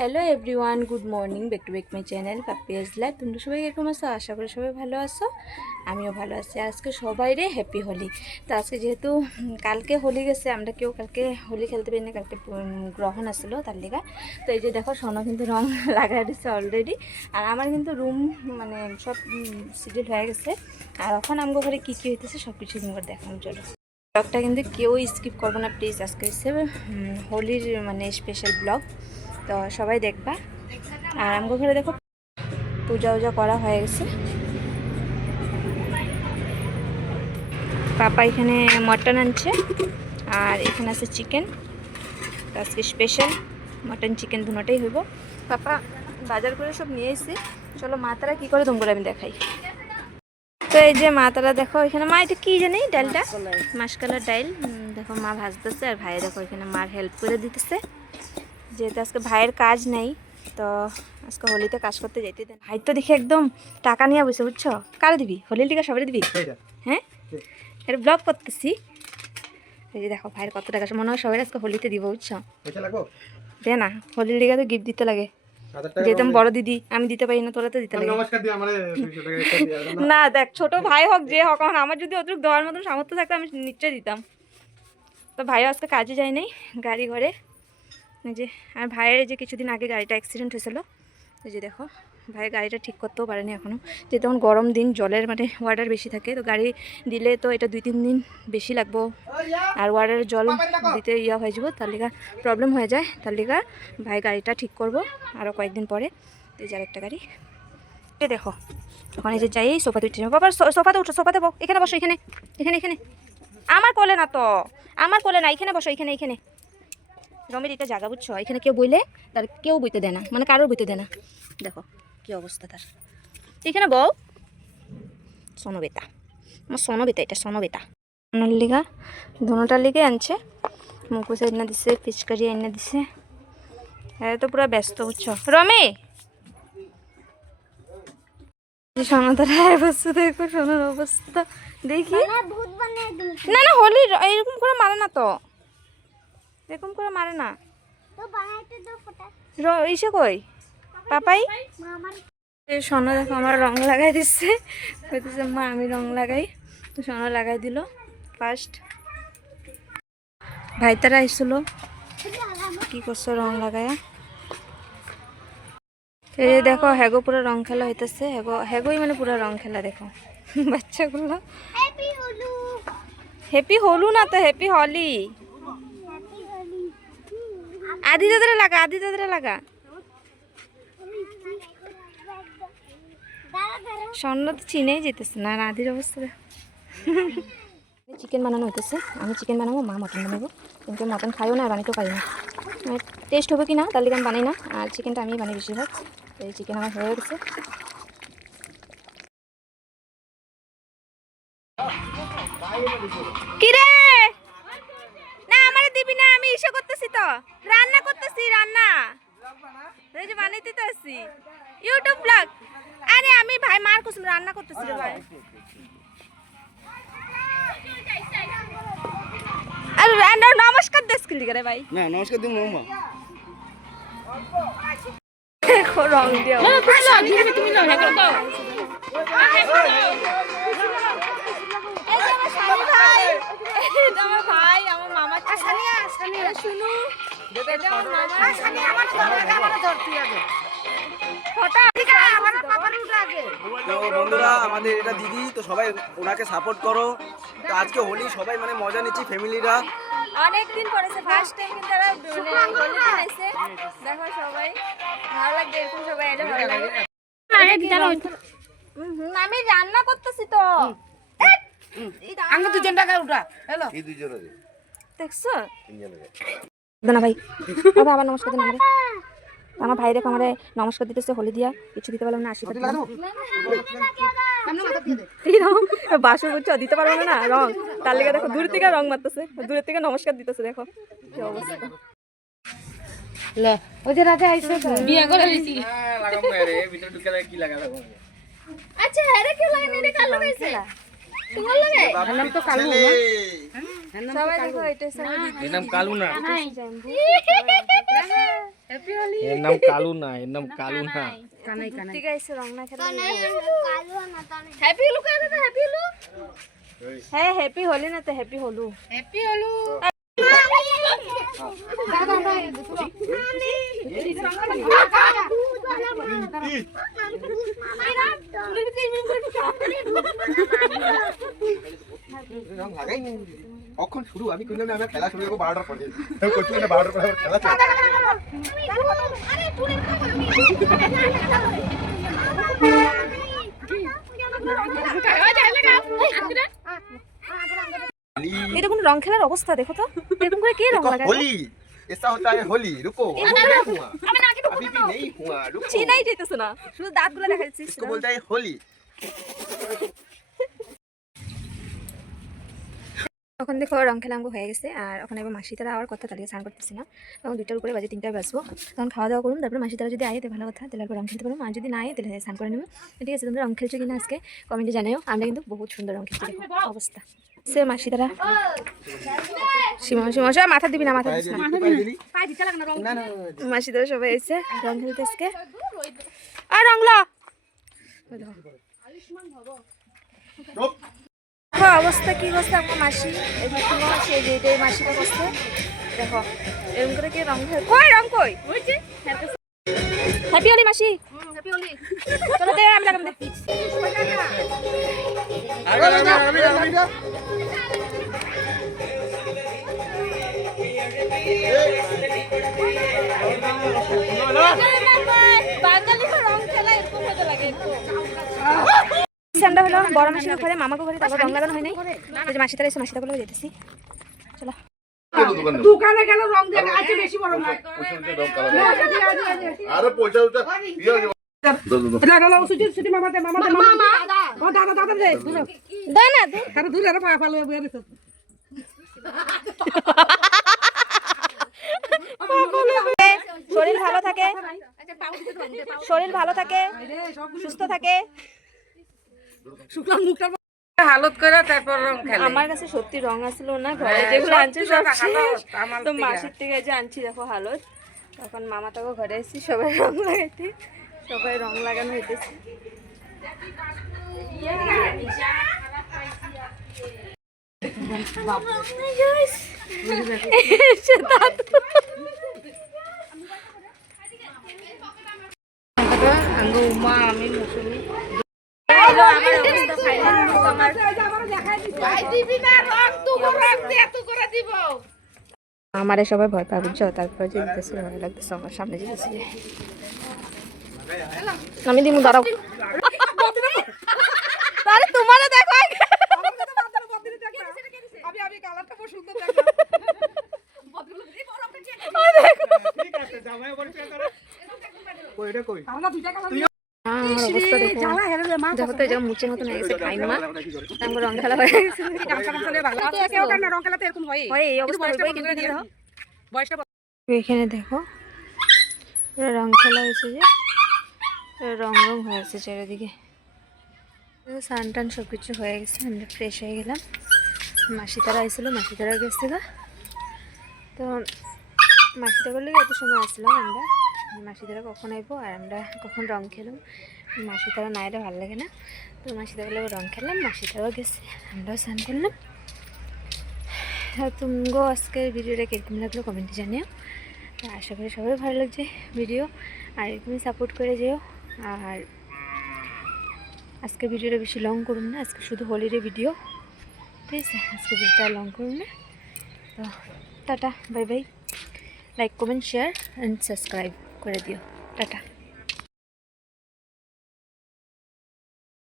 Hello everyone, good morning, back to back my channel Papiya's life. তোমরা সবাই এরকম আছো? আশা করি সবাই ভালো আছো, আমিও ভালো আছি। আজকে সবাই রে হ্যাপি হোলি। তো আজকে যেহেতু কালকে হোলি গেছে, আমরা কেউ কালকে হোলি খেলতে পারি না, কালকে গ্রহণ আসলো তার লেগা। তো এই যে দেখো, সোনা কিন্তু রং লাগাই দিচ্ছে অলরেডি। আর আমার কিন্তু রুম মানে সব শিডিউল হয়ে গেছে। আর এখন আমগো ঘরে কী কী হইতেছে সব কিছু তোমার দেখানো চলো। ব্লগটা কিন্তু কেউ স্কিপ করবো না প্লিজ। আজকে হচ্ছে হোলির মানে স্পেশাল ব্লগ, তো সবাই দেখবা। আর আমগো ঘরে দেখো পূজা উজা করা হয়ে গেছে। পাপা এখানে মটন আনছে আর এখানে আছে চিকেন। তো আজকে স্পেশাল মটন চিকেন দুটোটাই হইব। পাপা বাজার করে সব নিয়ে এসেছি। চলো মা তারা কী করে তোমরা আমি দেখাই। তো এই যে মা তারা দেখো এখানে, মা এটা কী জানি ডালটা মাসকালার ডাইল দেখো মা ভাজতেছে। আর ভাই দেখো এখানে মার হেল্প করে দিতেছে, যেহেতু আজকে ভাইয়ের কাজ নেই। তো আজকে হোলিতে কাজ করতে যেতে দেন। ভাই তো দেখি একদম টাকা নিয়ে বসে, বুঝছো? কারে দিবি? হোলির টিকা সবাই দিবি? হ্যাঁ, এটা ব্লগ করতেছি। এই যে দেখো ভাইয়ের কত টাকা, মনে হয় সবাই আজকে হোলিতে দিব, বুঝছো? দে না, হোলির টিকা তো গিফট দিতে লাগে। যেহেতু আমি বড় দিদি, আমি দিতে পারি না, তোরা তো দিতে লাগে না। দেখ, ছোট ভাই হোক যে হোক, আমার যদি অতটুকু দেওয়ার মতন সামর্থ্য থাকতো আমি নিশ্চয়ই দিতাম। তো ভাইও আজকে কাজে যায় নাই, গাড়ি ঘরে যে। আর ভাইয়ের যে কিছুদিন আগে গাড়িটা অ্যাক্সিডেন্ট হয়েছিল, এই যে দেখো ভাই গাড়িটা ঠিক করতেও পারেনি এখনও। যে তখন গরম দিন, জলের মানে ওয়াটার বেশি থাকে, তো গাড়ি দিলে তো এটা 2-3 দিন বেশি লাগবো। আর ওয়াটারের জল দিতে ইয়া হয়ে যাবো, তার লিগা প্রবলেম হয়ে যায়। তার লিগা ভাই গাড়িটা ঠিক করবো আরও কয়েকদিন পরে। এই যে আরেকটা গাড়ি, এ দেখো ওখানে যে যাই সোফাতে উঠছে। বাবার সোফাতে উঠো, সোফাতে এখানে বসো, এখানে এখানে এখানে। আমার কোলে না তো, আমার কোলে না, এখানে বসো, এখানে এখানে। রমের এটা জায়গা, বুঝছো? এখানে কেউ বইলে তার কেউ বইতে দেয় না, মানে কারোর বইতে দেয় না। দেখো কি অবস্থা তার। এখানে বউ সোনবেতা, আমার সোনবেতা, এটা সোনবেতা। সোনার লিগা ধনুটার লিগে আনছে, মুখোশ এনে দিছে, পিচকারি এনে দিছে। হ্যাঁ তো পুরো ব্যস্ত, বুঝছো? রমে সোনাদারা অবস্থা দেখো, সোনার অবস্থা দেখি। না না, হোলি এরকম করে মারে না তো, এরকম করে মারে না। ইসে কই পাপাই? সোনা দেখো আমার রং লাগাই দিচ্ছে, বলতেছে মা আমি রং লাগাই। তো সোনা লাগাই দিল ফার্স্ট। ভাই তারা আইসল, কি করছো রং লাগায়া। এই যে দেখো হেগো পুরো রং খেলা হইতেছে, হেগোই মানে পুরো রং খেলা। দেখো বাচ্চাগুলো হ্যাপি হলু না তো, হ্যাপি হলি। আদি দাদারে লাগা, আদি দাদারে লাগা। স্বর্ণ তো চিনেই যেতেছে না, আদির অবস্থা। চিকেন বানানো হইতেছে, আমি চিকেন বানাবো, মা মটন বানাবো। কিন্তু মটন খাইও না আর বানাতেও পারি না, টেস্ট হবে কি না তার লিগে আমি বানাই না। আর চিকেনটা আমি বানাই বেশিরভাগ। এই চিকেন আমার হয়ে গেছে। কি রে? না আমারে দিবি না, আমি ইসে করতেছি তো, রান্না করতেছি, রান্না এই যে বানাইতে তো আসছি ইউটিউব ব্লগ। আরে আমি ভাই মার কুসুম রান্না করতেছি রে ভাই। আর নমস্কার দেশ কি লিগে রে ভাই? না নমস্কার দিম মা। দেখো রং দিও, তুমি না হ্যাঁ করো। এটা আমার ভাই, আমার মামা সানিয়া, সানিয়া শুনু, এটা আমার মামা সানিয়া, আমার ক্যামেরা ধরতে হবে। ফটো দিকা আমার পাপার উঠা আগে। তো বন্ধুরা আমাদের এটা দিদি, তো সবাই ওনাকে সাপোর্ট করো। তো আজকে হোলি সবাই মানে মজা নিচ্ছি ফ্যামিলিরা। অনেক দিন পরেছে, ফার্স্ট টাইম কিন্তু তারা হোলি খেলাইছে। দেখো সবাই ভালো লাগছে, এরকম সবাই এটা ভালো লাগে। আমি রান্না করতেছি তো। আমরা দুজন টাকা উঠা হ্যালো এই দুইজনের দেখছো তিনজনের না ভাই? বাবা আবার নমস্কার দিন আমারে। আমার ভাই দেখো আমারে নমস্কার দিতেছে, হোলি দিয়া কিছু দিতে পারলাম না, আশীর্বাদ বাসু বুঝছো, দিতে পারবো না না রং, তার লেগে দেখো দূর থেকে রং মারতেছে, দূরের থেকে নমস্কার দিতেছে। দেখো কি অবস্থা। ওই যে রাজা আইছে বিয়া করে লিছি লাগাম না রে, ভিতর ঢুকে কি লাগা লাগো। আচ্ছা এরা কি লাগে নি? রে কালো গাইছে তোমার লাগে নাম তো কালু না, সবাই দেখো এটা সব এর নাম কালু না। হ্যাপি হোলি। এর নাম কালু না, এর নাম কালু না। কানাই কানাই ঠিক আছে রং না খেলে হ্যাপি হলু কই না হ্যাপি হলু হ্যাঁ হ্যাপি হোলি না তো হ্যাপি হলু হ্যাপি হলু কখন শুরু? আমি কইলাম আমি খেলা শুরু করব 12টার পরে। আমি কইছি না 12টার পরে খেলা চলবে। এটা কোনো রং খেলার অবস্থা দেখো তো এরকম করে কে রং লাগায় होली ऐसा होता है होली रुको अभी नहीं हुआ अभी भी नहीं हुआ रुको চিনাই যেতেছে না শুধু দাঁতগুলো দেখা যাচ্ছে इसको बोलते हैं होली তখন দেখো রং খেলা আমাকে হয়ে গেছে আর ওখানে এবার মাসি তারা আবার কথা তালিয়ে স্নান করতেছি না তখন 2টার উপরে বাজে 3টায় বাসবো তখন খাওয়া দাওয়া করুন তারপরে মাসি তারা যদি আয় তো ভালো কথা তাহলে রং খেলতে পারবো আর যদি না আয় তাহলে স্নান করে নেবো ঠিক আছে তোমরা রং খেলছো কিনা আজকে কমেন্টে জানাও আমরা কিন্তু বহুত সুন্দর রং খেলছি দেখো অবস্থা সে মাসি তারা সীমা সীমা মাথা দিবি না মাথা দিবি না মাসি তারা সবাই এসে রং খেলতে আজকে আর রংলা অবস্থা কি করছে আমার মাসি এই যে সীমা মাসি এই যে এই মাসিটা করছে দেখো এরকম করে কি রং কই রং কই হ্যাপি হোলি মাসি হ্যাপি হোলি চলো দে আমি লাগাম দে আমরা হলো বড় মাসির ঘরে মামাকে ঘরে তারপর রং লাগানো হয় নাই এই যে মাসি তারা এসে মাসি তাকে যেতেছি চলো দোকানে গেল রং দেখা আছে বেশি বড় না আরে পয়সা উঠা এটা গেল সুজিত সুজি মামা দে মামা ও দাদা দাদা দে দে না দে আরে দূর আরে পায়া ফালো বইয়া দিছ শরীর ভালো থাকে শরীর ভালো থাকে সুস্থ থাকে শুকলা মুখটা হালত করে তারপর রং খেলে আমার কাছে সত্যি রং আসলো না ঘরে যেগুলো আনছি সব শেষ। তো মাসির থেকে যে আনছি দেখো হালত তখন মামা তাকে ঘরে এসেছি সবাই রং লাগাইতে সবাই রং লাগানো হইতেছে আঙ্গো উমা আমি মুসুমি আমার অবস্থা ফাইনাল আমার আমারে সবাই ভয় পাবে বুঝছো তারপরে যেতেছে ভয় লাগতেছে আমার সামনে যেতেছে আমি দিমু দাঁড়াও আরে তোমারে দেখো আমি আমি কালারটা খুব সুন্দর দেখো কইটা কই আমরা দুইটা কালার আমার অবস্থা দেখো দেখো তো এটা মুচের মতন হয়ে গেছে খাই মা আমার রং খেলা হয়ে গেছে রং খেলাতে এরকম হয় এই অবস্থা হইবই কিন্তু দিয়ে দাও বয়সটা এখানে দেখো পুরো রং খেলা হয়েছে যে রং রং হয়েছে চারিদিকে স্নান টান সব কিছু হয়ে গেছে আমরা ফ্রেশ হয়ে গেলাম মাসি তারা আইছিল মাসি তারা গেছিল তো মাসি তারা করলে এত সময় আসলাম আমরা মাসি তারা কখন আইবো আর আমরা কখন রং খেলাম মাসি তারা না এলে ভালো লাগে না তো মাসি তারা রং খেললাম মাসি তারাও গেছে আমরাও স্নান করলাম তুমগো আজকের ভিডিওটা কিরকম লাগলো কমেন্টে জানিও আশা করি সবাই ভালো লাগছে ভিডিও আর এরকমই সাপোর্ট করে যেও আর আজকের ভিডিওটা বেশি লং করুন না আজকে শুধু হোলির ভিডিও ঠিক আছে আজকে ভিডিওটা লং করুন না তো tata bye bye like comment share and subscribe করে দিও টাটা